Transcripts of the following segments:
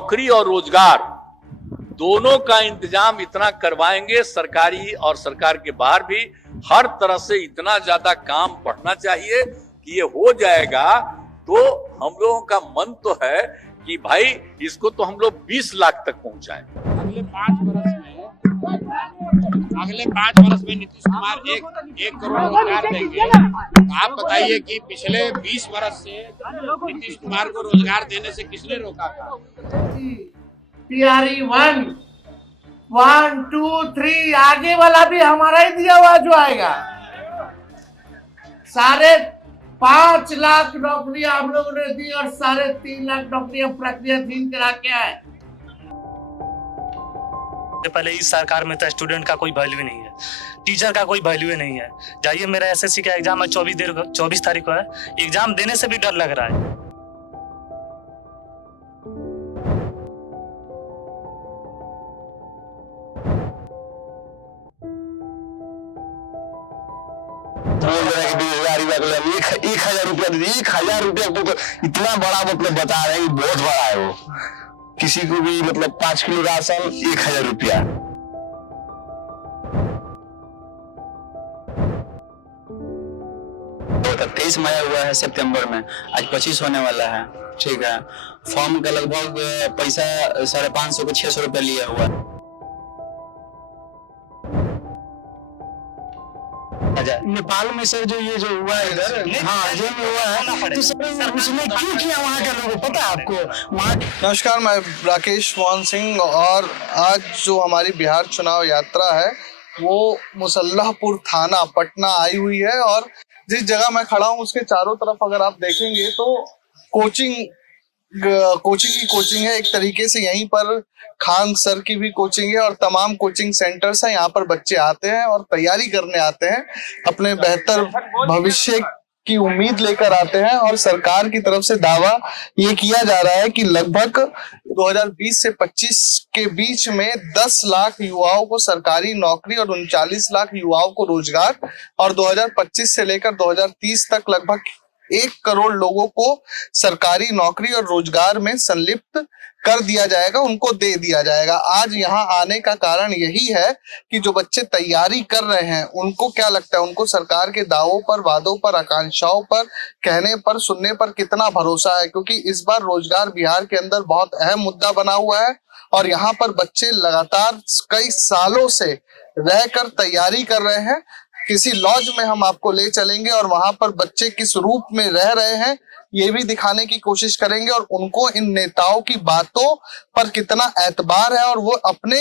नौकरी और रोजगार दोनों का इंतजाम इतना करवाएंगे, सरकारी और सरकार के बाहर भी हर तरह से इतना ज्यादा काम बढ़ना चाहिए कि ये हो जाएगा। तो हम लोगों का मन तो है कि भाई इसको तो हम लोग 20 लाख तक पहुंचाएं। अगले 5 वर्ष में नीतीश कुमार एक करोड़ रोजगार देंगे। आप बताइए कि पिछले 20 वर्ष से नीतीश कुमार को रोजगार देने से किसने रोका था? टीआरई 1, 2, 3 आगे वाला भी हमारा ही दिया हुआ जो आएगा। 5.5 लाख नौकरियां हम लोगों ने दी और 3.5 लाख नौकरियां प्रक्रियाधीन करा के आए। पहले इस सरकार में तो स्टूडेंट का कोई वैल्यू नहीं है, टीचर का कोई वैल्यू नहीं है। जाइए, मेरा एसएससी का एग्जाम है 24 तारीख को है, एग्जाम देने से भी डर लग रहा है। बेरोजगारी 1,000 रुपया दे, 1,000 रुपया तो इतना बड़ा मतलब बता रहे हैं, बहुत बड़ा है वो। किसी को भी मतलब 5 किलो राशन 1,000 रुपया। 23 मई हुआ है सितंबर में, आज 25 होने वाला है। ठीक है, फॉर्म का लगभग पैसा 550 को 600 रुपया लिया हुआ है। नेपाल में सर जो ये जो हुआ है इधर, हाँ जो हुआ है, तो सर उसने क्यों किया वहाँ के लोगों को पता है आपको? नमस्कार, मैं राकेश मोहन सिंह और आज जो हमारी बिहार चुनाव यात्रा है वो मुसल्लाहपुर थाना पटना आई हुई है। और जिस जगह मैं खड़ा हूँ उसके चारों तरफ अगर आप देखेंगे तो कोचिंग की कोचिंग है। एक तरीके से यहीं पर खान सर की भी कोचिंग है और तमाम कोचिंग सेंटर्स हैं। यहाँ पर बच्चे आते हैं और तैयारी करने आते हैं, अपने बेहतर भविष्य की उम्मीद लेकर आते हैं। और सरकार की तरफ से दावा ये किया जा रहा है कि लगभग 2020 से 25 के बीच में 10 लाख युवाओं को सरकारी नौकरी और 39 लाख युवाओं को रोजगार, और 2025 से लेकर 2030 तक लगभग 1 करोड़ लोगों को सरकारी नौकरी और रोजगार में संलिप्त कर दिया जाएगा, उनको दे दिया जाएगा। आज यहाँ आने का कारण यही है कि जो बच्चे तैयारी कर रहे हैं उनको क्या लगता है, उनको सरकार के दावों पर, वादों पर, आकांक्षाओं पर, कहने पर, सुनने पर कितना भरोसा है। क्योंकि इस बार रोजगार बिहार के अंदर बहुत अहम मुद्दा बना हुआ है और यहाँ पर बच्चे लगातार कई सालों से रहकर तैयारी कर रहे हैं। किसी लॉज में हम आपको ले चलेंगे और वहां पर बच्चे किस रूप में रह रहे हैं ये भी दिखाने की कोशिश करेंगे और उनको इन नेताओं की बातों पर कितना एतबार है और वो अपने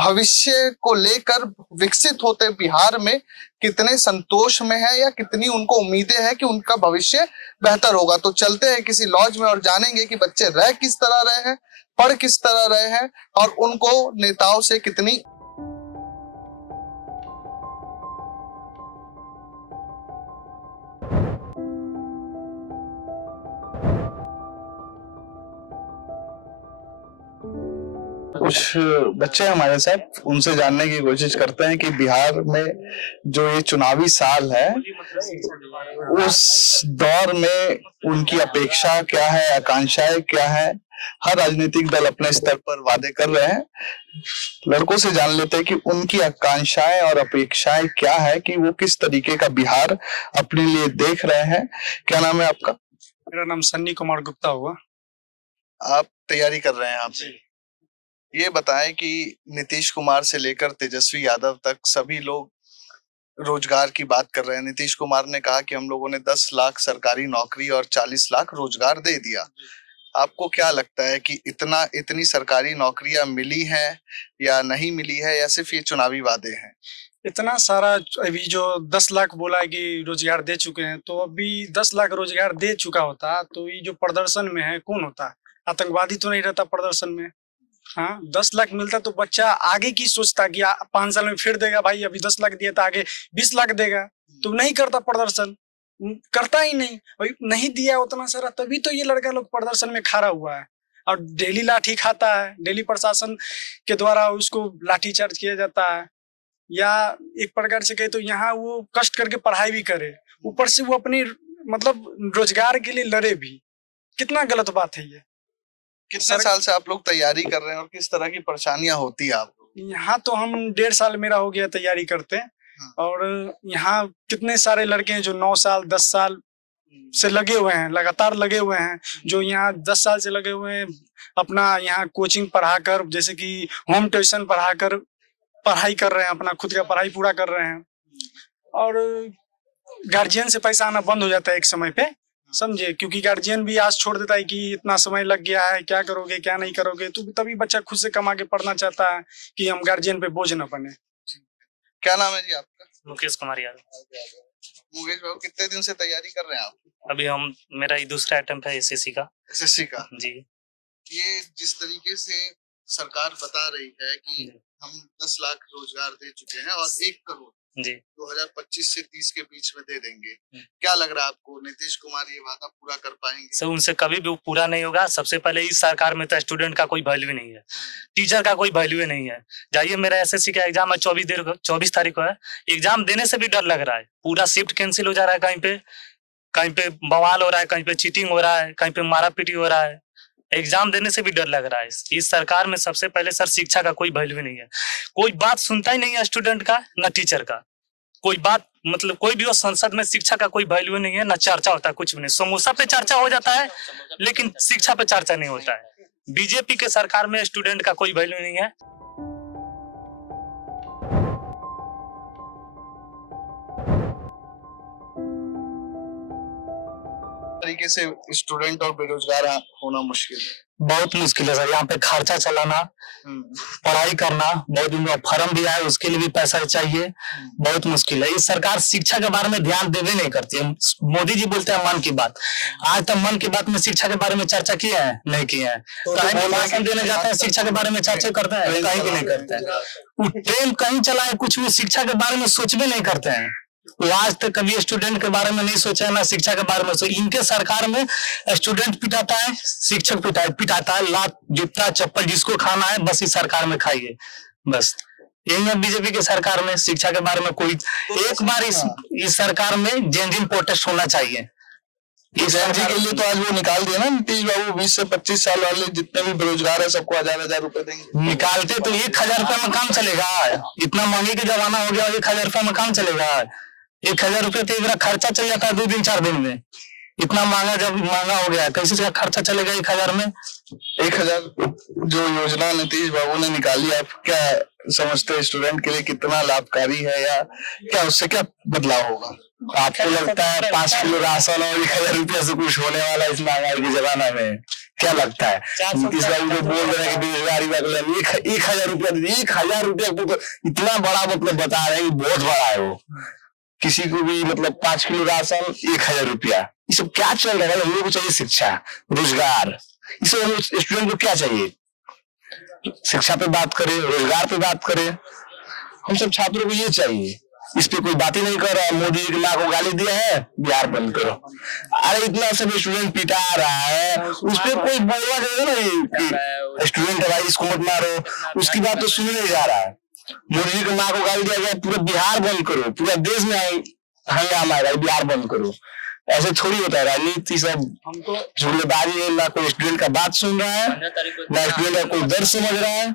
भविष्य को लेकर विकसित होते बिहार में कितने संतोष में है या कितनी उनको उम्मीदें हैं कि उनका भविष्य बेहतर होगा। तो चलते हैं किसी लॉज में और जानेंगे कि बच्चे रह किस तरह रहे हैं, पढ़ किस तरह रहे हैं और उनको नेताओं से कितनी कुछ बच्चे हमारे साथ, उनसे जानने की कोशिश करते हैं कि बिहार में जो ये चुनावी साल है उस दौर में उनकी अपेक्षा क्या है, आकांक्षाएं क्या है। हर राजनीतिक दल अपने स्तर पर वादे कर रहे हैं। लड़कों से जान लेते हैं कि उनकी आकांक्षाएं और अपेक्षाएं क्या है, कि वो किस तरीके का बिहार अपने लिए देख रहे हैं। क्या नाम है आपका? मेरा नाम सन्नी कुमार गुप्ता हुआ। आप तैयारी कर रहे हैं? आप ये बताएं कि नीतीश कुमार से लेकर तेजस्वी यादव तक सभी लोग रोजगार की बात कर रहे हैं। नीतीश कुमार ने कहा कि हम लोगों ने 10 लाख सरकारी नौकरी और 40 लाख रोजगार दे दिया। आपको क्या लगता है कि इतनी सरकारी नौकरियां मिली हैं या नहीं मिली है, या सिर्फ ये चुनावी वादे हैं? इतना सारा अभी जो 10 लाख बोला कि रोजगार दे चुके हैं, तो अभी 10 लाख रोजगार दे चुका होता तो ये जो प्रदर्शन में है कौन होता? आतंकवादी तो नहीं रहता प्रदर्शन में। हाँ, 10 लाख मिलता तो बच्चा आगे की सोचता कि 5 साल में फिर देगा। भाई अभी 10 लाख दिया था, आगे 20 लाख देगा, तो नहीं करता प्रदर्शन, करता ही नहीं। भाई नहीं दिया उतना सारा, तभी तो ये लड़का लोग प्रदर्शन में खड़ा हुआ है और डेली लाठी खाता है। डेली प्रशासन के द्वारा उसको लाठी चार्ज किया जाता है, या एक प्रकार से कहे तो यहाँ वो कष्ट करके पढ़ाई भी करे, ऊपर से वो अपनी मतलब रोजगार के लिए लड़े भी। कितना गलत बात है ये। कितने साल से आप लोग तैयारी कर रहे हैं और किस तरह की परेशानियां होती है आपको? यहाँ तो हम 1.5 साल मेरा हो गया तैयारी करते हैं, और यहाँ कितने सारे लड़के हैं जो 9 साल 10 साल से लगे हुए हैं, लगातार लगे हुए हैं, जो यहाँ 10 साल से लगे हुए हैं, अपना यहाँ कोचिंग पढ़ाकर, जैसे कि होम ट्यूशन पढ़ाकर पढ़ाई कर रहे हैं, अपना खुद का पढ़ाई पूरा कर रहे हैं। और गार्जियन से पैसा आना बंद हो जाता है एक समय पे, समझे, क्योंकि गार्जियन भी आज छोड़ देता है कि इतना समय लग गया है, क्या करोगे क्या नहीं करोगे, तो तभी बच्चा खुद से कमा के पढ़ना चाहता है कि हम गार्जियन पे बोझ न बने। क्या नाम है जी आपका? मुकेश कुमार यादव। मुकेश बाबू, कितने दिन से तैयारी कर रहे हैं आप? अभी मेरा ये दूसरा अटेम्प्ट है एसएससी का। एसएससी का जी। ये जिस तरीके से सरकार बता रही है कि हम 10 लाख रोजगार दे चुके हैं और 1 करोड़ जी 2025 से 30 के बीच में दे देंगे, क्या लग रहा है आपको, नीतीश कुमार ये वादा पूरा कर पाएंगे? सर, उनसे कभी भी पूरा नहीं होगा। सबसे पहले इस सरकार में तो स्टूडेंट का कोई वैल्यू नहीं है, टीचर का कोई वैल्यू नहीं है। जाइए, मेरा एसएससी का एग्जाम है 24 तारीख को है। एग्जाम देने से भी डर लग रहा है, पूरा शिफ्ट कैंसिल हो जा रहा है, कहीं पे बवाल हो रहा है, कहीं पे चीटिंग हो रहा है, कहीं पे मारा पीटी हो रहा है। एग्जाम देने से भी डर लग रहा है। इस सरकार में सबसे पहले सर शिक्षा का कोई वैल्यू नहीं है, कोई बात सुनता ही नहीं है स्टूडेंट का ना टीचर का। कोई बात मतलब कोई भी हो, संसद में शिक्षा का कोई वैल्यू नहीं है, ना चर्चा होता है, कुछ भी नहीं। समोसा पे चर्चा हो जाता है लेकिन शिक्षा पे चर्चा नहीं होता है। बीजेपी के सरकार में स्टूडेंट का कोई वैल्यू नहीं है। तरीके से स्टूडेंट और बेरोजगार होना मुश्किल है, बहुत मुश्किल है सर। यहाँ पे खर्चा चलाना, पढ़ाई करना, बहुत फॉर्म भी आए उसके लिए भी पैसा चाहिए, बहुत मुश्किल है। इस सरकार शिक्षा के बारे में ध्यान देवे नहीं करती है। मोदी जी बोलते हैं मन की बात, आज तक मन की बात में शिक्षा के बारे में चर्चा किया है? नहीं किया है। कहीं भी भाषण देने जाते हैं शिक्षा के बारे में चर्चा करते हैं? कहीं भी नहीं करते हैं। ट्रेन कहीं चलाए, कुछ भी शिक्षा के बारे में सोच भी नहीं करते हैं। वो आज तक कभी स्टूडेंट के बारे में नहीं सोचा है, ना शिक्षा के बारे में सोचा। इनके सरकार में स्टूडेंट पिटाता है, शिक्षक पिटाता है, लात जूता चप्पल जिसको खाना है बस इस सरकार में खाइए, बस यही है बीजेपी की सरकार में। शिक्षा के बारे में कोई एक बार इस सरकार में जेन्युइन प्रोटेस्ट होना चाहिए। इस एनजी के लिए तो आज वो निकाल दिया ना नीतीश बाबू, 20 से 25 साल वाले जितने भी बेरोजगार है सबको 1000 रुपए देंगे। निकालते तो 1000 रुपए में काम चलेगा? इतना महंगी का जमाना हो गया, 1000 रुपए में काम चलेगा? 1000 रुपए तो एक खर्चा चल जाता है 2 दिन 4 दिन में। इतना महंगा जब महंगा हो गया, कैसे का खर्चा चलेगा 1000 में? 1000 जो योजना नीतीश बाबू ने निकाली, आप क्या समझते हैं स्टूडेंट के लिए कितना लाभकारी है, या क्या उससे क्या बदलाव होगा? आपको लगता है 5 किलो राशन और 1000 रुपया से कुछ होने वाला इस महंगाई के जमाना में? क्या लगता है? नीतीश बाबू जो बोल रहे हैं कि बेरोजगारी 1000 रुपया, 1000 रुपया इतना बड़ा मतलब बता रहे हैं कि बहुत बड़ा है वो। किसी को भी मतलब 5 किलो राशन 1000 रुपया, ये सब क्या चल रहा है? हम लोग को चाहिए शिक्षा, रोजगार, इसे स्टूडेंट को क्या चाहिए? शिक्षा पे बात करें, रोजगार पे बात करें, हम सब छात्रों को ये चाहिए। इस पे कोई बात ही नहीं कर रहा है। मोदी जी माँ को गाली दिया है, बिहार बंद करो। अरे इतना सब स्टूडेंट पिटा रहा है, उस पर कोई बोलना चाहिए ना कि स्टूडेंट है भाई इसको मत मारो, उसकी बात तो सुनी नहीं जा रहा है। मोदी जी की माँ को गाली दिया गया, पूरा बिहार बंद करो, पूरा देश में हंगामा आएगा, बिहार बंद करो। ऐसे थोड़ी होता है। राजनीति सब झूलेबाजी है, ना कोई स्टूडेंट का बात सुन रहा है, ना स्टूडेंट का कोई दर्द समझ रहा है।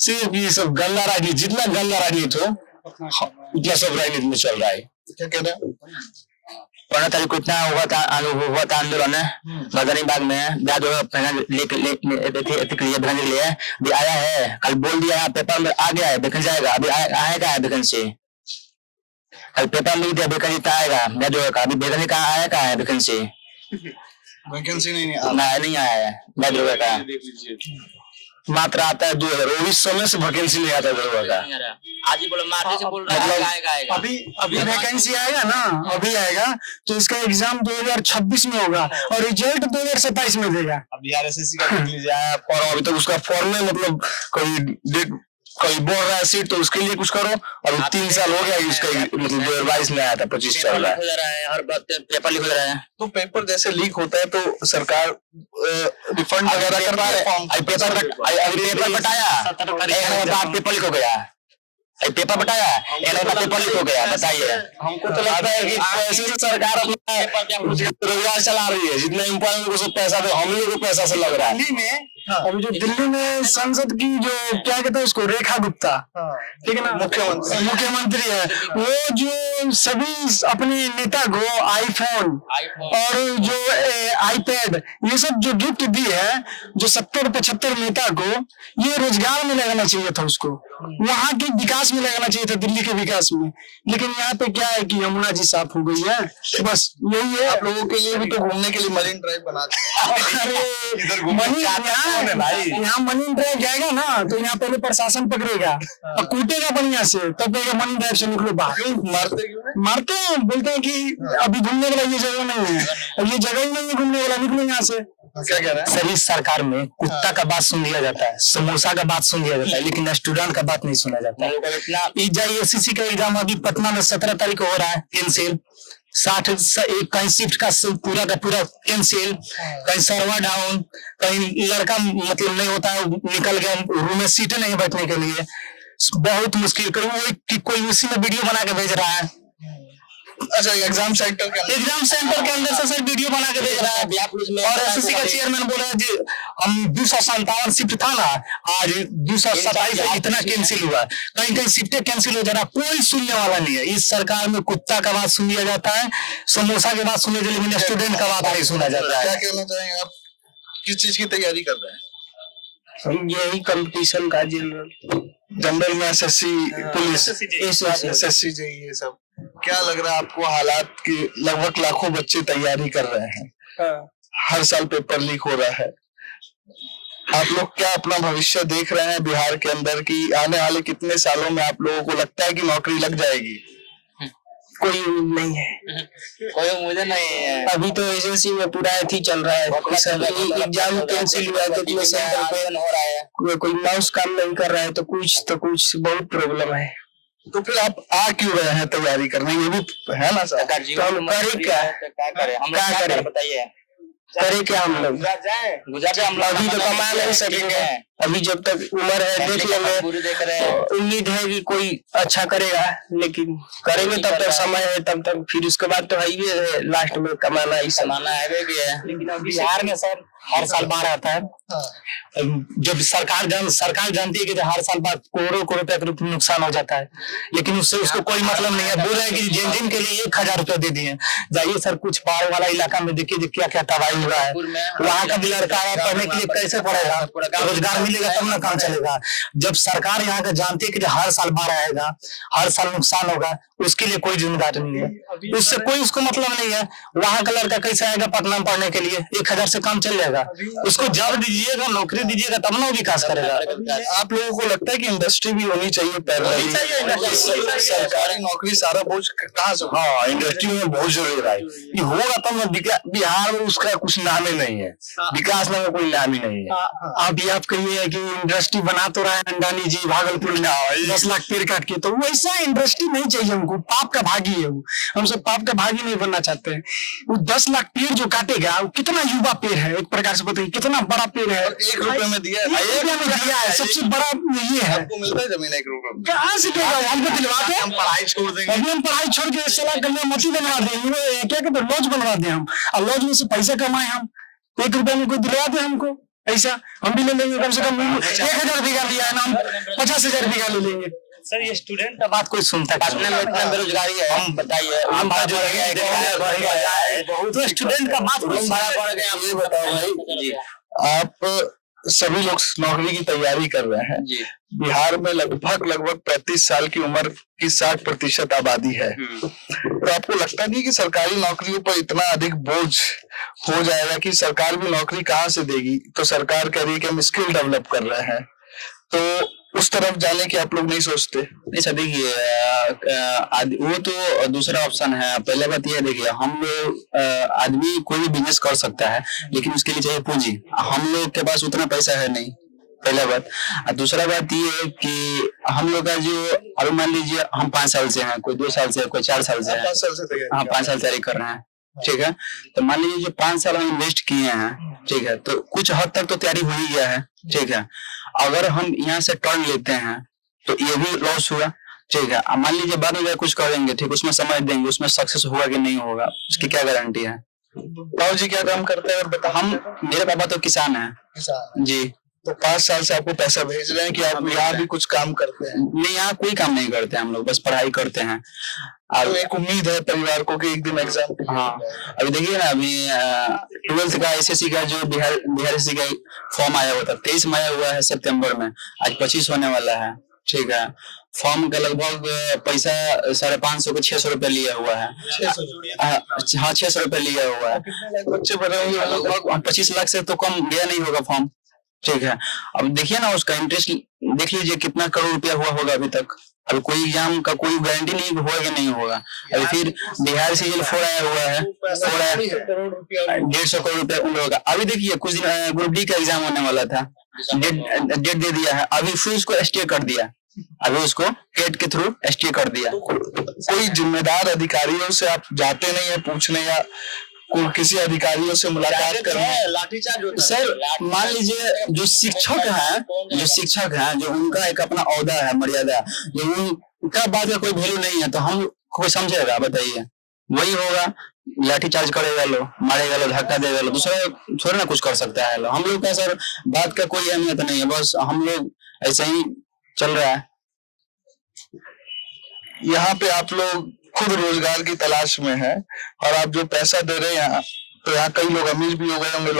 सिर्फ ये सब गंदा राजनीति, जितना गंदा राजनीति हो उतना सब राजनीति में चल रहा है। क्या कह रहे हैं? 15 तारीख को इतना हुआ था आंदोलन है मदनी बाग में, अभी आया है, कल बोल दिया पेपर में आ गया है, वैकेंसी आएगा, अभी आएगा है वैकेंसी, कल पेपर में दिया वैकेंसी आएगा, अभी वैकेंसी कहाँ आया, कहाँ है वैकेंसी? वैकेंसी नहीं आया है मैद्रोगा का, मात्र आता है 2000। वो भी समय से वैकेंसी नहीं आता दरोगा का। आज ही बोलो, मार्च से बोल रहा है आएगा। अभी वैकेंसी आएगा ना, अभी आएगा तो इसका एग्जाम 2026 में होगा और रिजल्ट 2027 में देगा। अभी आरएसएससी का देख लीजिए आया फॉर्म, अभी तक उसका फॉर्म में मतलब कोई बोल रहा है सीट तो उसके लिए कुछ करो। अभी 3 साल हो गया उसका, मतलब 2022 में आया था, 25 चल रहा है, हर बात पेपर लीक हो रहा है। तो पेपर जैसे लीक होता है तो सरकार रिफंड वगैरह करता है। पेपर बताया पेपर लीक हो गया, पेपर बताया पेपर लीक हो गया। बताइए, हमको तो लगता है कि पैसे से सरकार अपना रोजगार चला रही है, जितना इम्पोर्टेंट को सब पैसा दे, हम लोग को पैसा से लग रहा है। अभी जो दिल्ली में संसद की जो क्या कहते हैं उसको, रेखा गुप्ता, ठीक है ना, मुख्यमंत्री है, वो जो सभी अपने नेता को आईफोन और जो आईपैड ये सब जो गिफ्ट दी है, जो 70-75 नेता को, ये रोजगार में लगाना चाहिए था उसको, वहाँ के विकास में लगाना चाहिए था, दिल्ली के विकास में। लेकिन यहाँ पे क्या है कि यमुना जी साफ हो गई है, बस यही है। आप लोगों के लिए भी तो घूमने के लिए मरीन ड्राइव बना यहाँ मरीन ड्राइव जाएगा ना तो यहाँ पहले प्रशासन पकड़ेगा और कूटेगा बढ़िया से, तब कहेगा मरीन ड्राइव से निकलो बाहर। मारते हैं, बोलते हैं कि अभी घूमने वाला ये जगह नहीं है, अब ये जगह ही नहीं है घूमने वाला, निकलो यहाँ से। क्या कह रहे हैं? सर इस सरकार में कुत्ता का बात सुन लिया जाता है, समोसा का बात सुन लिया जाता है, लेकिन स्टूडेंट का बात नहीं सुना जाता है। एसएससी का एग्जाम अभी पटना में 17 तारीख को हो रहा है, कैंसिल। 60 कहीं शिफ्ट का पूरा कैंसिल, कहीं सर्वर डाउन, कहीं लड़का मतलब नहीं होता है, निकल गया रूम में, सीटें नहीं बैठने के लिए, बहुत मुश्किल। कोई उसी में वीडियो बना के भेज रहा है। अच्छा, एग्जाम सेंटर के अंदर से सर वीडियो बना के भेज रहा है। और एसएससी का चेयरमैन बोल रहा है जी हम 257 शिफ्ट था ना, आज 227 इतना कैंसिल हुआ, कहीं शिफ्टें कैंसिल हो जा रहा, कोई सुनने वाला नहीं है। इस सरकार में कुत्ता का बात सुन लिया जाता है, समोसा के बात सुने, लेकिन स्टूडेंट का बात नहीं सुना जाता है। क्या कहना चाहेंगे आप, किस चीज की तैयारी कर रहे हैं? हम यही कंपटीशन का जनरल में एसएससी, पुलिस, एसएससी ये सब। क्या लग रहा है आपको, हालात की लगभग लाखों बच्चे तैयारी कर रहे हैं, हर साल पेपर लीक हो रहा है, आप लोग क्या अपना भविष्य देख रहे हैं बिहार के अंदर की आने वाले कितने सालों में आप लोगों को लगता है कि नौकरी लग जाएगी? कोई उम्मीद नहीं है, कोई उम्मीद नहीं है। अभी तो एजेंसी में पूरा अथी चल रहा है, एग्जाम कैंसिल हुआ है, कितने सेंटर पे हो रहा है, कोई माउस काम नहीं कर रहा है, तो कुछ बहुत प्रॉब्लम है। तो फिर आप आ क्यों रहे हैं तैयारी करने, ये भी है ना सर? तो हम करें क्या, बताइए करे क्या हम लोग? गुजरात हम लोग अभी तो कमा नहीं सकेंगे, अभी जब तक उम्र है देख लेंगे। उम्मीद है कि कोई अच्छा करेगा, लेकिन करेंगे तब तक समय है, तब तक फिर उसके बाद तो हाईवे है, लास्ट में कमाना ही हाईवे भी है। लेकिन बिहार में सर हर साल बाढ़ आता है, जब सरकार जानती है कि हर साल बाद करोड़ों रुपए का नुकसान हो जाता है, लेकिन उससे उसको कोई मतलब नहीं है। बोल रहे हैं कि जिन के लिए 1000 रुपए दे दिए, जाइए सर कुछ बाढ़ वाला इलाका में देखिए क्या क्या तबाही हुआ है, वहाँ का भी लड़का पढ़ने के लिए कैसे पढ़ेगा, रोजगार मिलेगा तब ना काम चलेगा। जब सरकार यहाँ का जानती है कि हर साल बाढ़ आएगा, हर साल नुकसान होगा, उसके लिए कोई जिम्मेदारी नहीं है, उससे कोई उसको मतलब नहीं है। वहाँ का लड़का कैसे आएगा पटना में पढ़ने के लिए, 1000 से काम चल जाएगा, उसको जॉब दीजिएगा, नौकरी दीजिएगा, तब ना विकास करेगा। आप लोगों को लगता है कि इंडस्ट्री भी होनी चाहिए पहले? सरकारी नौकरी सारा बोझ कहाँ से? हाँ, इंडस्ट्री में बहुत जरूरी है, ये होगा तब ना। बिहार में उसका कुछ नाम ही नहीं है, विकास में कोई नाम ही नहीं है। अभी आप कहिए कि इंडस्ट्री बना तो रहा है अंडानी जी भागलपुर में 10 लाख पेड़ काट के, तो वैसा इंडस्ट्री नहीं चाहिए हमको, पाप का भागी है वो, हम सब पाप का भागी नहीं बनना चाहते हैं। वो 10 लाख पेड़ जो काटेगा, वो कितना युवा पेड़ है, एक प्रकार से बताइए कितना बड़ा पेड़ है। 1 रुपए में दिया है, सबसे बड़ा ये है। आपको मिलता है जमीन 1 रुपए में? कहाँ से देगा, हमको दिलवाते, हम पढ़ाई छोड़ देंगे, अभी हम पढ़ाई छोड़ के सलाह करने मती बनवा देंगे, क्या कहते हैं लॉज बनवा दें हम, और लॉज में से पैसा कमाए हम, 1 रुपए में कोई दिलवा दे हमको, ऐसा हम भी ले लेंगे। कम से कम 1000 बीघा दिया है ना, हम 50,000 बीघा ले लेंगे। सर ये स्टूडेंट का बात कोई सुनता है? पटना में इतना बेरोजगारी है, हम बताइए, हम जो है बहुत स्टूडेंट का बात कोई ये बताओ भाई, आप सभी लोग नौकरी की तैयारी कर रहे हैं, बिहार में लगभग 35 साल की उम्र की 60% आबादी है, तो आपको लगता नहीं कि सरकारी नौकरियों पर इतना अधिक बोझ हो जाएगा कि सरकार भी नौकरी कहाँ से देगी? तो सरकार कह रही है कि हम स्किल डेवलप कर रहे हैं, तो उस तरफ जाने की आप लोग नहीं सोचते? नहीं सर, देखिए वो तो दूसरा ऑप्शन है। पहले बात यह देखिए, हम लोग आदमी कोई भी बिजनेस कर सकता है, लेकिन उसके लिए चाहिए पूंजी। हम लोग के पास उतना पैसा है नहीं, पहला बात। दूसरा बात ये है कि हम लोग का जो, अभी मान लीजिए हम 5 साल से हैं, कोई 2 साल से, कोई 4 साल से है, 5 साल से हाँ 5 साल तैयारी कर रहे हैं, ठीक है। तो मान लीजिए जो 5 साल हम इन्वेस्ट किए हैं, ठीक है, तो कुछ हद तक तो तैयारी हो ही गया है, ठीक है। अगर हम यहाँ से टर्न लेते हैं तो ये भी लॉस हुआ, ठीक है। मान लीजिए बाद में कुछ करेंगे, ठीक, उसमें समय देंगे, उसमें सक्सेस होगा कि नहीं होगा, उसकी क्या गारंटी है? बाबू जी क्या काम करते हैं बता। हम, मेरे पापा तो किसान है किसान। जी। तो 5 साल से आपको पैसा भेज रहे हैं कि आप यहाँ भी कुछ काम करते हैं? नहीं, यहाँ कोई काम नहीं करते हम लोग, बस पढ़ाई करते हैं। तो एक उम्मीद है परिवार को कि एक दिन एग्जाम। हाँ, अभी देखिए ना, अभी 12th का एसएससी का जो बिहार एसएससी का फॉर्म आया हुआ था, 23 में आया हुआ है सितंबर में, आज 25 होने वाला है। ठीक है, फॉर्म का लगभग पैसा 550 से 600 रुपए लिया हुआ है। 600? हाँ, 600 रुपए लिया हुआ है। कितने लाख बच्चे भरे होंगे? लगभग 25 लाख से तो कम गया नहीं होगा फॉर्म। ठीक है, अब देखिए ना उसका इंटरेस्ट देख लीजिए कितना करोड़ रुपया हुआ होगा अभी तक। अभी कोई एग्जाम का कोई गारंटी नहीं होगा कि नहीं होगा। अभी फिर बिहार से CGL 4 आया हुआ है, 150 करोड़ रुपया उन लोगों का। अभी देखिए कुछ दिन ग्रुप डी का एग्जाम होने वाला था, डेट दे दिया है, अभी फिर उसको स्टे कर दिया, अभी उसको कैट के थ्रू स्टे कर दिया। कोई जिम्मेदार अधिकारियों से आप जाते नहीं है पूछने, या किसी अधिकारियों से मुलाकात करने? सर मान लीजिए जो शिक्षक हैं, जो उनका एक अपना औहदा है, मर्यादा, जो उनका बात का कोई वैल्यू नहीं है तो हम कोई समझेगा? बताइए, वही होगा, लाठी चार्ज करेगा लो, मारेगा लो, धक्का देगा लो, दूसरा थोड़ा ना कुछ कर सकता है लो। हम लोग का सर बात का कोई अहमियत नहीं है, बस हम लोग ऐसे ही चल रहा है। यहाँ पे आप लोग खुद रोजगार की तलाश में है और आप जो पैसा दे रहे हैं यहाँ, तो यहाँ कई लोग अमीर भी हो गए होंगे।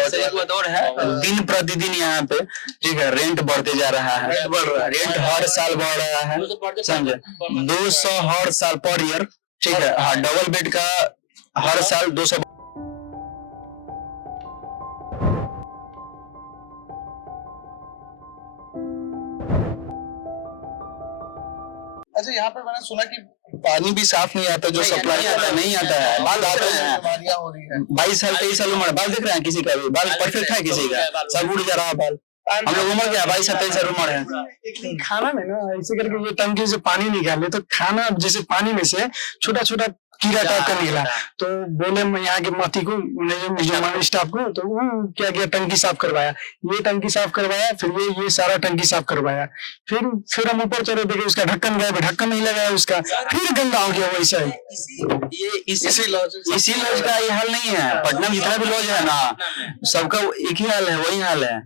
दौर है, दिन प्रतिदिन यहाँ पे, ठीक है, रेंट बढ़ते जा रहा है, रेंट हर साल बढ़ रहा है, समझे, 200 हर साल पर ईयर। ठीक है, हाँ, डबल बेड का हर साल 200। अच्छा, यहाँ पे मैंने सुना कि पानी भी साफ नहीं आता, जो सप्लाई नहीं आता है, बाल आते हैं, बीमारियां हो रही है। 22 साल 23 साल उम्र, बाल देख रहे हैं किसी का भी बाल परफेक्ट है, किसी का सब उड़ जा रहा है बाल। हम लोग उम्र क्या 22 27 साल उम्र है। खाना में ना ऐसे करके ये टंकी से पानी निकाले तो खाना जैसे पानी में से छोटा छोटा कीड़ा टाइप का निकला, तो बोले मैं यहाँ के माती को, स्टाफ को, तो वो क्या किया, टंकी साफ करवाया, ये टंकी साफ करवाया, फिर ये सारा टंकी साफ करवाया, फिर हम ऊपर चले देखे उसका ढक्कन गायब, ढक्कन नहीं लगाया उसका, फिर गंदा हो गया वैसा ही। इसी लॉज का ये हाल नहीं है, पटना में जितना भी लॉज है ना, सबका एक ही हाल है, वही हाल है।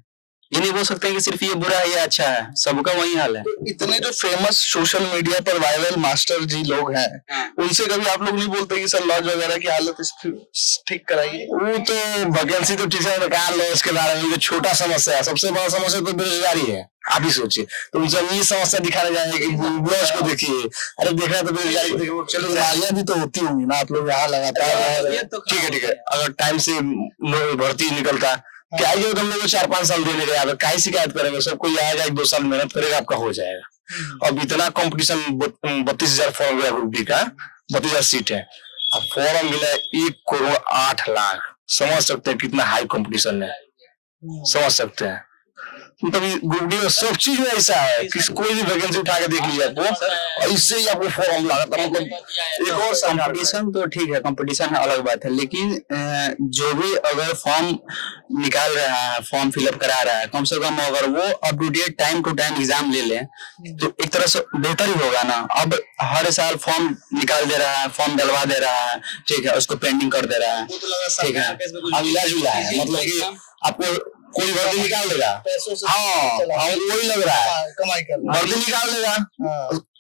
ये नहीं बोल सकते कि सिर्फ ये बुरा है, ये अच्छा है, सबका वही हाल है। तो इतने जो फेमस सोशल मीडिया पर वायरल मास्टर जी लोग हैं, उनसे कभी आप लोग नहीं बोलते कि सर लॉज वगैरह की हालत ठीक कराइए? वो तो वैकेंसी तो ठीक है, कहा लॉज के बारे में, छोटा समस्या है, सबसे बड़ा समस्या तो बेरोजगारी है। आप ही सोचिए, तो जब ये समस्या दिखाने जाएंगे कि लॉज को देखिए, अरे देखना तो बेरोजगारी को देखिए, चलो बीमारियां भी तो होती होंगी ना, आप लोग यहाँ लगातार। ठीक है, अगर टाइम से भर्ती निकलता क्या ही हम लोग 4-5 साल देने गए, क्या शिकायत करेंगे, सब कोई आएगा, 1-2 साल मेहनत करेगा, आपका हो जाएगा। अब इतना कंपटीशन, 32,000 फॉर्म गया ग्रुप डी का, 32,000 सीट है, अब फॉर्म मिला 1 करोड़ 8 लाख, समझ सकते हैं कितना हाई कंपटीशन है, समझ सकते हैं। मतलब ग्रुप डी में सब चीज में ऐसा है कि कोई भी वैकेंसी उठा के देख लीजिए आपको, इससे ही आपको फॉर्म लगाता, मतलब एक और कंपटीशन तो ठीक है, कंपटीशन है अलग बात है, लेकिन जो भी अगर फॉर्म निकाल रहा है, फॉर्म फिलअप करा रहा है, कम से कम अगर वो up to date time to time exam ले ले तो एक तरह से बेहतर ही होगा ना। अब हर साल फॉर्म निकाल दे रहा है, फॉर्म डलवा दे रहा है, ठीक है, उसको पेंडिंग कर दे रहा है, ठीक है, अब इलाज है, मतलब कि आपको कोई भर्ती निकाल देगा, हाँ वही लग रहा है, कमाई करना, भर्ती निकाल देगा,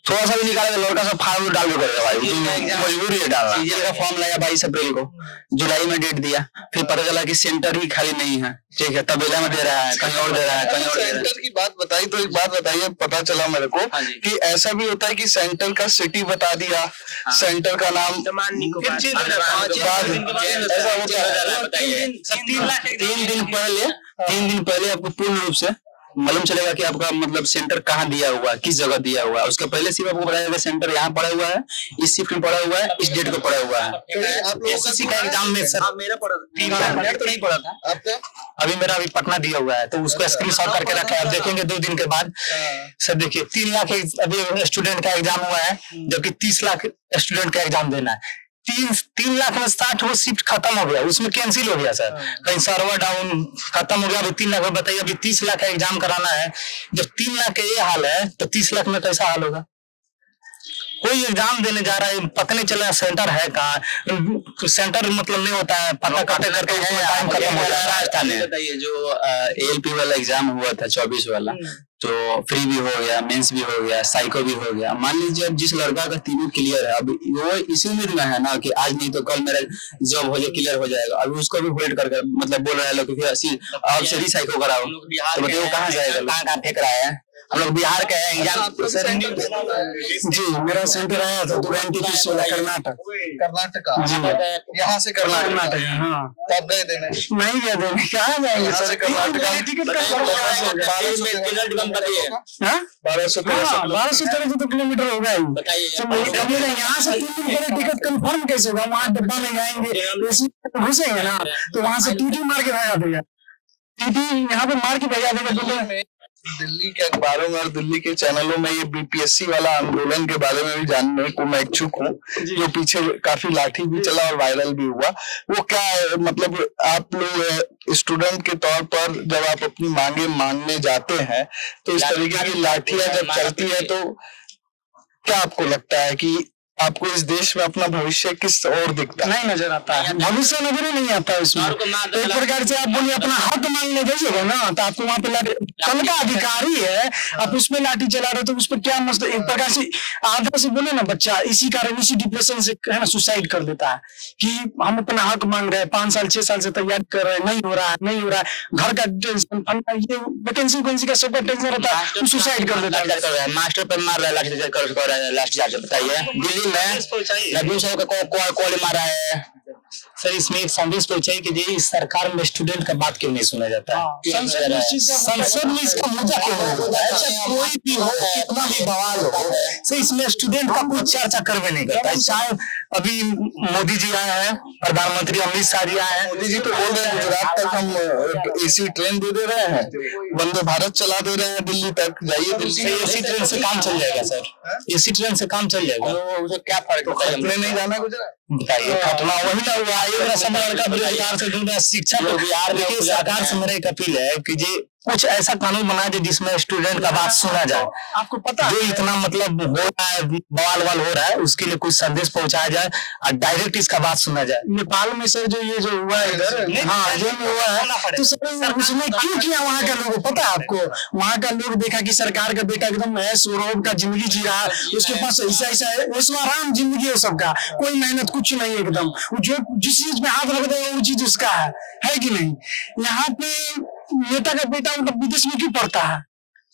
थोड़ा सा भी निकालेगा, लड़का सब फार्म डाल के करेगा भाई, मजबूरी है डालना। CGL का फॉर्म लाया 22 अप्रैल को, जुलाई में डेट दिया, फिर पता चला कि सेंटर ही खाली नहीं है, ठीक है, तबेला में दे रहा है, कहीं और दे रहा है, कहीं और दे रहा है। सेंटर की बात बताई तो एक बात बताइए, पता चला मेरे को कि ऐसा भी होता है कि सेंटर का सिटी बता दिया, सेंटर का नाम, ऐसा होता है। 3 दिन पहले आपको पूर्ण रूप से मालूम चलेगा कि आपका मतलब सेंटर कहाँ दिया हुआ है, किस जगह दिया हुआ है। उसके पहले सिर्फ आपको बताया जाएगा सेंटर यहाँ पड़ा हुआ है, इस शिफ्ट में पड़ा हुआ है, इस डेट को पड़ा हुआ है। आप लोगों एसएससी का एग्जाम में सर मेरा पड़ा तो नहीं पड़ा था, आपका अभी मेरा अभी पटना दिया हुआ है, तो उसको स्क्रीनशॉट करके रखा है, आप देखेंगे 2 दिन के बाद। सर देखिए 3 लाख अभी स्टूडेंट का एग्जाम हुआ है, जबकि 30 लाख स्टूडेंट का एग्जाम देना है। 3 लाख में 60 वो शिफ्ट खत्म हो गया, उसमें कैंसिल हो गया सर, कहीं सर्वर डाउन खत्म हो गया। अभी 3 लाख में बताइए, अभी 30 लाख का एग्जाम कराना है, जब 3 लाख का ये हाल है तो 30 लाख में कैसा हाल होगा? कोई एग्जाम देने जा रहा है, पता नहीं चला सेंटर है कहाँ, सेंटर मतलब नहीं होता है, पता करते करते उसमें टाइम खत्म हो जाता है। बताइए जो ALP वाला एग्जाम हुआ था 24 वाला, तो फ्री भी हो गया, मेंस भी हो गया, साइको भी हो गया। मान लीजिए अब जिस लड़का का तीनों क्लियर है, अब वो इसी उम्मीद में है ना कि आज नहीं तो कल मेरा जॉब हो जाए, क्लियर हो जाएगा। अभी उसको भी वेट कर मतलब बोल रहे हैं लोग कि अब से ही साइको कराओ, तो बताइए वो कहाँ जाएगा, कहाँ फेंक रहा है। हम लोग बिहार के हैं एग्जाम। जी मेरा सेंटर आया था NTPC वाला कर्नाटक। कर्नाटका यहाँ से कर्नाटक। हाँ तब गए देने नहीं गया देने, कहाँ जाएंगे यहाँ सर, से कर्नाटका टिकट हाँ 1213 तो किलोमीटर होगा ही। तो यहाँ से 3 दिन पहले टिकट कंफर्म कैसे होगा, वहाँ डब्बा में जाएंगे एसी घुसेंगे ना, तो वहाँ से टीटी मार के भगा देगा, टीटी यहाँ पे मार के भगा देगा। दिल्ली के अखबारों में और दिल्ली के चैनलों में ये BPSC वाला आंदोलन के बारे में भी जानने को मैं इच्छुक हूँ, जो पीछे काफी लाठी भी चला और वायरल भी हुआ। वो क्या है, मतलब आप लोग स्टूडेंट के तौर पर जब आप अपनी मांगे मानने जाते हैं तो इस तरीके की लाठियां जब चलती है तो क्या आपको लगता है कि आपको इस देश में अपना भविष्य किस ओर दिखता है? नहीं नजर आता है, भविष्य नजर ही नहीं आता है उसमें। एक प्रकार से आप बोलिए अपना हक मांगने जाइएगा ना, तो आपको वहाँ पे कल का अधिकारी है, आप उसमें लाठी चला रहे हो तो उस पर क्या मस्त एक प्रकार से आधा से बोले ना बच्चा इसी कारण इसी डिप्रेशन से है ना सुसाइड कर देता है कि हम अपना हक मांग रहे हैं, 5 साल 6 साल से तैयारी कर रहे हैं, नहीं हो रहा है, घर का टेंशन, ये वैकेंसी का सब टेंशन रहता है, सुसाइड कर देता है। मास्टर पे मार रहा है लाठी। बताइए दिल्ली में नबी साहब का कॉल मारा है। सर इसमें एक संदेश पहुंचाई कि इस सरकार में स्टूडेंट का बात क्यों नहीं सुना जाता है, संसद में इसका मुद्दा क्यों नहीं होता है, चाहे कोई भी हो कितना भी बवाल हो, सर इसमें स्टूडेंट का कोई चर्चा करवे नहीं करता है। चाहे अभी मोदी जी आए हैं, प्रधानमंत्री अमित शाह जी आए हैं, मोदी जी तो बोल रहे हैं गुजरात तक हम AC ट्रेन दे रहे हैं, वंदे भारत चला दे रहे हैं दिल्ली तक, जाइए दिल्ली से। AC ट्रेन से काम चल जाएगा सर, AC ट्रेन से काम चल जाएगा। तो क्या फर्क होता है? नहीं जाना गुजरात, बताइए घटना वही ना हुआ, एक समय लड़का बेरोजगार से ढूंढ रहा शिक्षा को। बिहार में सरकार से मेरा एक अपील है कि जी कुछ ऐसा कानून बना दे जिसमें स्टूडेंट का बात सुना जाए। आपको पता जो इतना मतलब हो रहा है, बवाल हो रहा है, उसके लिए कुछ संदेश पहुंचाया जाए और डायरेक्ट इसका बात सुना जाए। नेपाल में सर जो ये जो हुआ है इधर, हाँ जो हुआ है, तो सर उसमें क्यों किया वहाँ का लोग पता है आपको? वहाँ का लोग देखा कि सरकार का बेटा एकदम ऐश-ओ-रौब का जिंदगी जी रहा है, उसके पास ऐसा है, उसमें आराम जिंदगी है सबका, कोई मेहनत कुछ नहीं एकदम, जो जिस चीज में हाथ रख देगा वो चीज उसका है कि नहीं? यहाँ पे नेता का बेटा मतलब विदेश में क्यों पढ़ता है?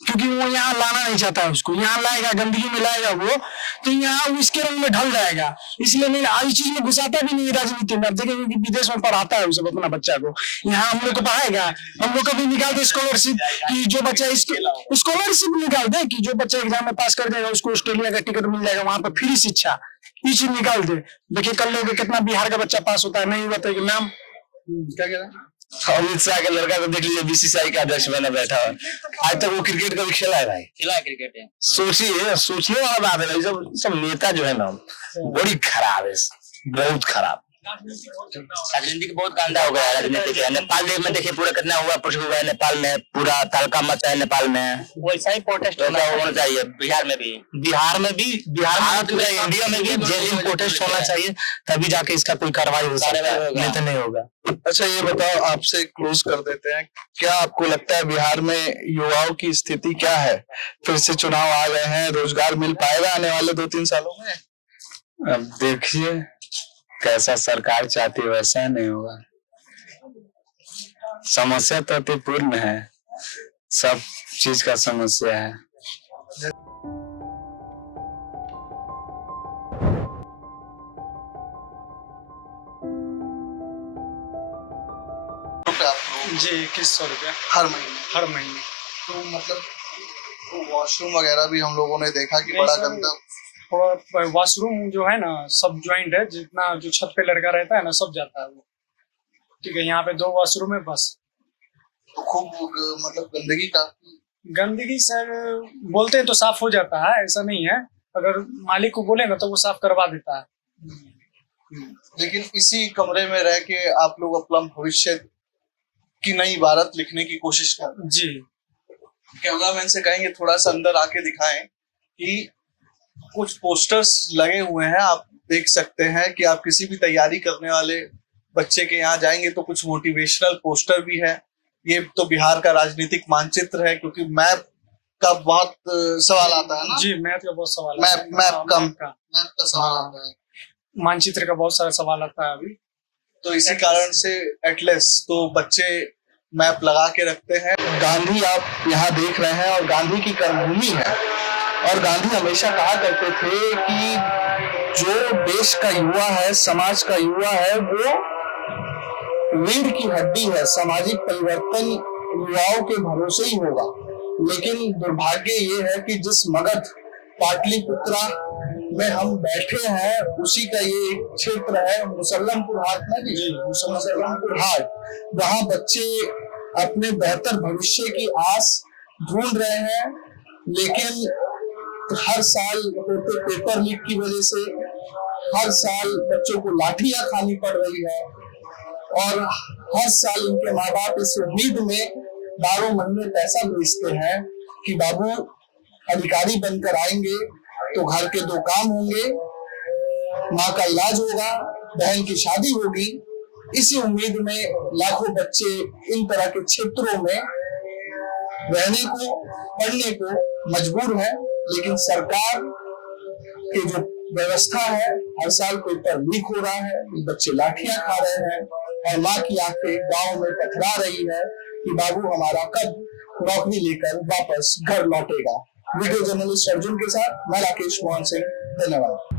क्योंकि वो यहाँ लाना नहीं चाहता है उसको, यहाँ लाएगा गंदगी में लाएगा वो, तो यहाँ वो इसके रंग में ढल जाएगा, इसलिए नहीं इस चीज में घुसाता भी नहीं राजनीति में। आप देखेंगे कि विदेश में पढ़ाता है सब अपना बच्चा को, यहाँ हम लोग को पढ़ाएगा, हम लोग कभी निकाल दे स्कॉलरशिप कि जो बच्चा स्कॉलरशिप निकाल दे कि जो बच्चा एग्जाम में पास कर जाएगा उसको ऑस्ट्रेलिया का टिकट मिल जाएगा, वहां पर फ्री शिक्षा, ये चीज निकाल दे। देखिए कल लोग कितना बिहार का बच्चा पास होता है, नहीं हुआ तो नाम क्या कह रहे हैं, अमित शाह के लड़का को देख लीजिए BCCI का अध्यक्ष बना बैठा है, आज तक वो क्रिकेट कभी खेला है भाई? खिला क्रिकेट है। सोचने वाला बात है भाई, सब नेता जो है ना बड़ी खराब है, बहुत खराब। राजनीति बहुत गंदा हो गया है राजनीति के। नेपाल में देखिए पूरा कितना हुआ हुआ है, नेपाल में पूरा तड़का मचा है, नेपाल में वैसा ही प्रोटेस्ट होना चाहिए। बिहार में भी पूरा इंडिया में भी जेन्युइन प्रोटेस्ट होना चाहिए, तभी जाके इसका कोई कार्रवाई हो सकता है, नहीं तो नहीं होगा। अच्छा ये बताओ, आपसे क्लोज कर देते हैं, क्या आपको लगता है बिहार में युवाओं की स्थिति क्या है? फिर से चुनाव आ गए हैं, रोजगार मिल पाएगा आने वाले 2-3 सालों में? अब देखिए कैसा सरकार चाहती है वैसा नहीं होगा, समस्या तो अतिपूर्ण है, सब चीज का समस्या है। जी 2100 रुपया हर महीने। तो मतलब वॉशरूम वगैरह भी हम लोगों ने देखा कि बड़ा गंदा, वॉशरूम जो है ना सब ज्वाइंट है, जितना जो छत पे लड़का रहता है ना सब जाता है वो, ठीक है। यहाँ पे 2 वॉशरूम है बस। तो खूब मतलब गंदगी सर बोलते हैं तो साफ हो जाता है, ऐसा नहीं है, अगर मालिक को बोले ना तो वो साफ करवा देता है। लेकिन इसी कमरे में रह के आप लोग अपना भविष्य की नई इबारत लिखने की कोशिश कर जी। कैमरामैन से कहेंगे थोड़ा सा अंदर आके दिखाएं कि कुछ पोस्टर्स लगे हुए हैं, आप देख सकते हैं कि आप किसी भी तैयारी करने वाले बच्चे के यहाँ जाएंगे तो कुछ मोटिवेशनल पोस्टर भी है। ये तो बिहार का राजनीतिक मानचित्र है, क्योंकि मैप का बहुत सवाल आता है ना जी, मैप का बहुत सवाल मैप का सवाल आता है, मानचित्र का बहुत सारा सवाल आता है अभी। तो इसी कारण से एटलस तो बच्चे मैप लगा के रखते हैं। गांधी आप यहाँ देख रहे हैं और गांधी की कर्मभूमि है, और गांधी हमेशा कहा करते थे कि जो देश का युवा है, समाज का युवा है, वो रीढ़ की हड्डी है। सामाजिक परिवर्तन युवाओं के भरोसे ही होगा। लेकिन दुर्भाग्य ये है कि जिस मगध पाटलिपुत्रा में हम बैठे हैं, उसी का ये एक क्षेत्र है मुसल्लमपुर हाट ना जी, मुसल्लमपुर हाट। वहाँ बच्चे अपने बेहतर भविष्य की आस ढूंढ रहे हैं, लेकिन हर साल होते पेपर लीक की वजह से हर साल बच्चों को लाठियां खानी पड़ रही है, और हर साल उनके माँ बाप इस उम्मीद में 12 महीने पैसा भेजते हैं कि बाबू अधिकारी बनकर आएंगे तो घर के 2 काम होंगे, माँ का इलाज होगा, बहन की शादी होगी। इसी उम्मीद में लाखों बच्चे इन तरह के क्षेत्रों में रहने को, पढ़ने को मजबूर है। लेकिन सरकार की जो व्यवस्था है, हर साल पेपर लीक हो रहा है, बच्चे लाठियां खा रहे हैं, और माँ की आंखें गांव में पथरा रही है कि बाबू हमारा कब नौकरी लेकर वापस घर लौटेगा। वीडियो जर्नलिस्ट अर्जुन के साथ मैं राकेश मोहन सिंह, धन्यवाद।